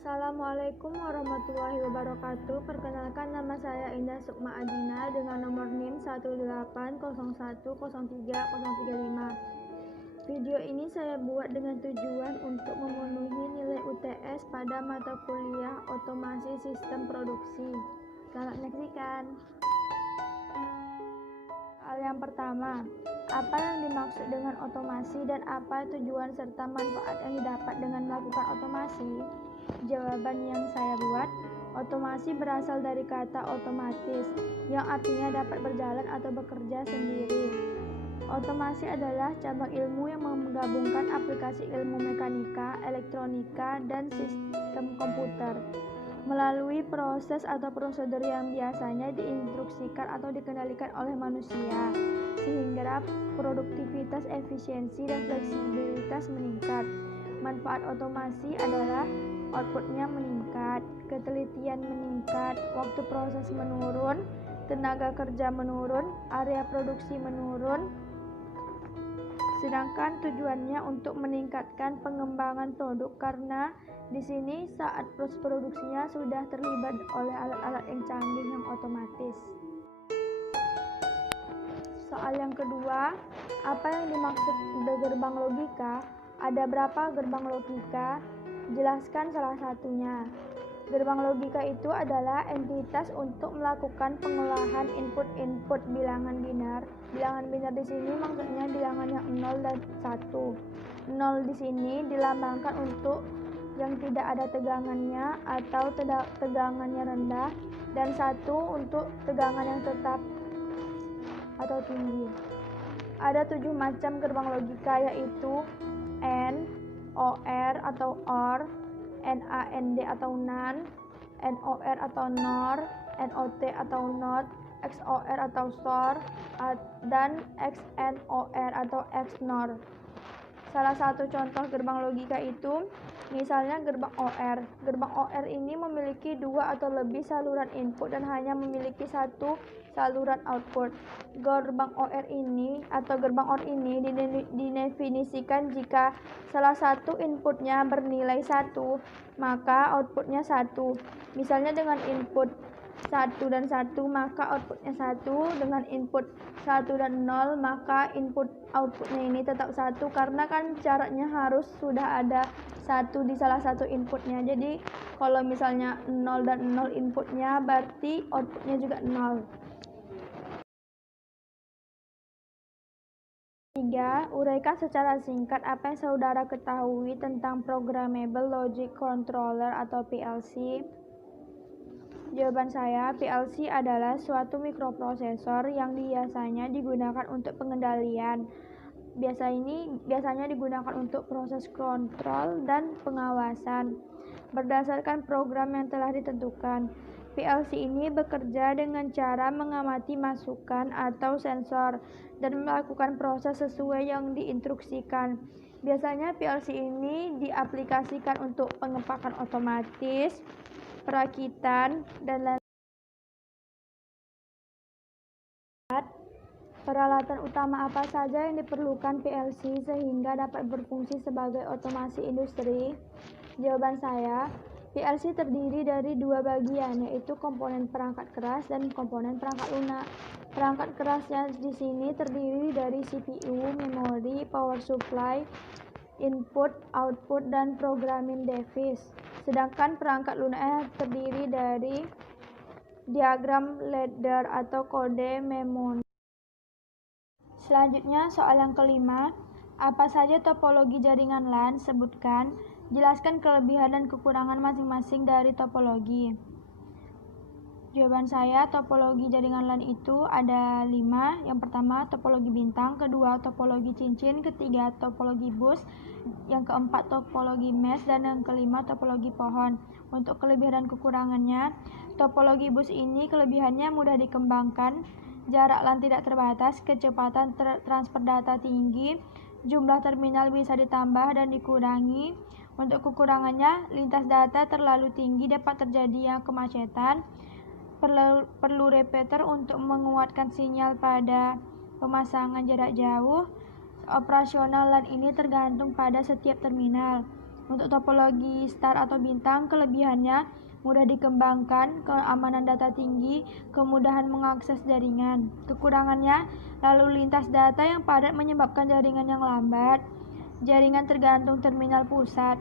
Assalamualaikum warahmatullahi wabarakatuh. Perkenalkan, nama saya Indah Sukma Adina dengan nomor NIM 180103035. Video ini saya buat dengan tujuan untuk memenuhi nilai UTS pada mata kuliah Otomasi Sistem Produksi. Selamat menyaksikan. Hal yang pertama, apa yang dimaksud dengan otomasi dan apa tujuan serta manfaat yang didapat dengan melakukan otomasi? Jawaban yang saya buat, otomasi berasal dari kata otomatis, yang artinya dapat berjalan atau bekerja sendiri. Otomasi adalah cabang ilmu yang menggabungkan aplikasi ilmu mekanika, elektronika, dan sistem komputer melalui proses atau prosedur yang biasanya diinstruksikan atau dikendalikan oleh manusia, sehingga produktivitas, efisiensi, dan fleksibilitas meningkat. Manfaat otomasi adalah outputnya meningkat, ketelitian meningkat, waktu proses menurun, tenaga kerja menurun, area produksi menurun. Sedangkan tujuannya untuk meningkatkan pengembangan produk karena di sini saat proses produksinya sudah terlibat oleh alat-alat yang canggih yang otomatis. Soal yang kedua, apa yang dimaksud gerbang logika? Ada berapa gerbang logika? Jelaskan salah satunya. Gerbang logika itu adalah entitas untuk melakukan pengolahan input-input bilangan binar. Bilangan binar di sini maksudnya bilangan yang 0 dan 1. 0 di sini dilambangkan untuk yang tidak ada tegangannya atau tegangannya rendah, dan 1 untuk tegangan yang tetap atau tinggi. Ada 7 macam gerbang logika, yaitu N, OR atau OR, NAND atau NAND, NOR atau NOR, NOT atau NOT, XOR atau XOR, dan XNOR atau XNOR. Salah satu contoh gerbang logika itu, misalnya gerbang OR. Gerbang OR ini memiliki 2 atau lebih saluran input dan hanya memiliki 1 saluran output. Gerbang OR ini atau gerbang OR ini didefinisikan jika salah satu inputnya bernilai 1, maka outputnya 1. Misalnya dengan input 1 dan 1, maka outputnya 1. Dengan input 1 dan 0, maka outputnya ini tetap 1, karena kan syaratnya harus sudah ada 1 di salah satu inputnya. Jadi kalau misalnya 0 dan 0 inputnya, berarti outputnya juga 0. 3. Uraikan secara singkat apa yang saudara ketahui tentang Programmable Logic Controller atau PLC. Jawaban saya, PLC adalah suatu mikroprosesor yang biasanya digunakan untuk pengendalian. Biasanya digunakan untuk proses kontrol dan pengawasan berdasarkan program yang telah ditentukan. PLC ini bekerja dengan cara mengamati masukan atau sensor dan melakukan proses sesuai yang diinstruksikan. Biasanya PLC ini diaplikasikan untuk pengepakan otomatis, perakitan, dan lain-lain. Peralatan utama apa saja yang diperlukan PLC sehingga dapat berfungsi sebagai otomasi industri? Jawaban saya, PLC terdiri dari 2 bagian, yaitu komponen perangkat keras dan komponen perangkat lunak. Perangkat kerasnya di sini terdiri dari CPU, memori, power supply, input, output, dan programming device. Sedangkan perangkat lunaknya terdiri dari diagram ladder atau kode memori. Selanjutnya, soal yang kelima, apa saja topologi jaringan LAN? Sebutkan. Jelaskan kelebihan dan kekurangan masing-masing dari topologi. Jawaban saya, topologi jaringan LAN itu ada 5. Yang pertama, topologi bintang. Kedua, topologi cincin. Ketiga, topologi bus. Yang keempat, topologi mesh. Dan yang kelima, topologi pohon. Untuk kelebihan dan kekurangannya, topologi bus ini kelebihannya mudah dikembangkan, jarak LAN tidak terbatas, kecepatan transfer data tinggi, jumlah terminal bisa ditambah dan dikurangi. Untuk kekurangannya, lintas data terlalu tinggi, dapat terjadi kemacetan, perlu repeater untuk menguatkan sinyal pada pemasangan jarak jauh. Operasional LAN ini tergantung pada setiap terminal. Untuk topologi star atau bintang, kelebihannya mudah dikembangkan, keamanan data tinggi, kemudahan mengakses jaringan. Kekurangannya, lalu lintas data yang padat menyebabkan jaringan yang lambat, jaringan tergantung terminal pusat.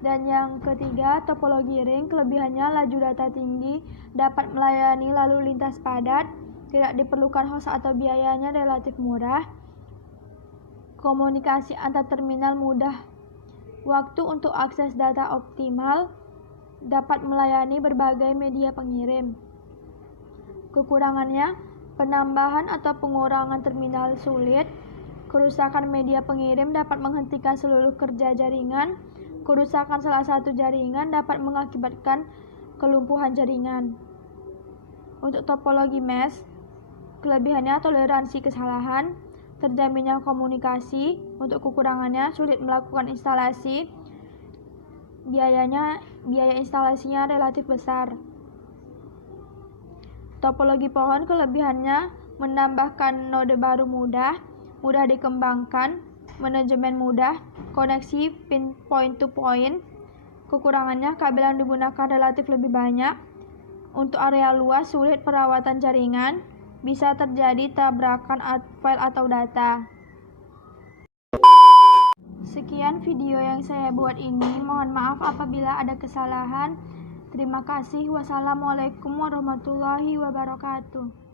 Dan yang ketiga, topologi ring, kelebihannya laju data tinggi, dapat melayani lalu lintas padat, tidak diperlukan host atau biayanya relatif murah, komunikasi antar terminal mudah, waktu untuk akses data optimal, dapat melayani berbagai media pengirim. Kekurangannya, penambahan atau pengurangan terminal sulit, kerusakan media pengirim dapat menghentikan seluruh kerja jaringan, kerusakan salah satu jaringan dapat mengakibatkan kelumpuhan jaringan. Untuk topologi mesh, kelebihannya toleransi kesalahan, terjaminnya komunikasi. Untuk kekurangannya, sulit melakukan instalasi, biaya instalasinya relatif besar. Topologi pohon, kelebihannya menambahkan node baru mudah dikembangkan, manajemen mudah, koneksi pin point to point. Kekurangannya, kabel yang digunakan relatif lebih banyak. Untuk area luas, sulit perawatan jaringan, bisa terjadi tabrakan file atau data. Sekian video yang saya buat ini, mohon maaf apabila ada kesalahan. Terima kasih. Wassalamualaikum warahmatullahi wabarakatuh.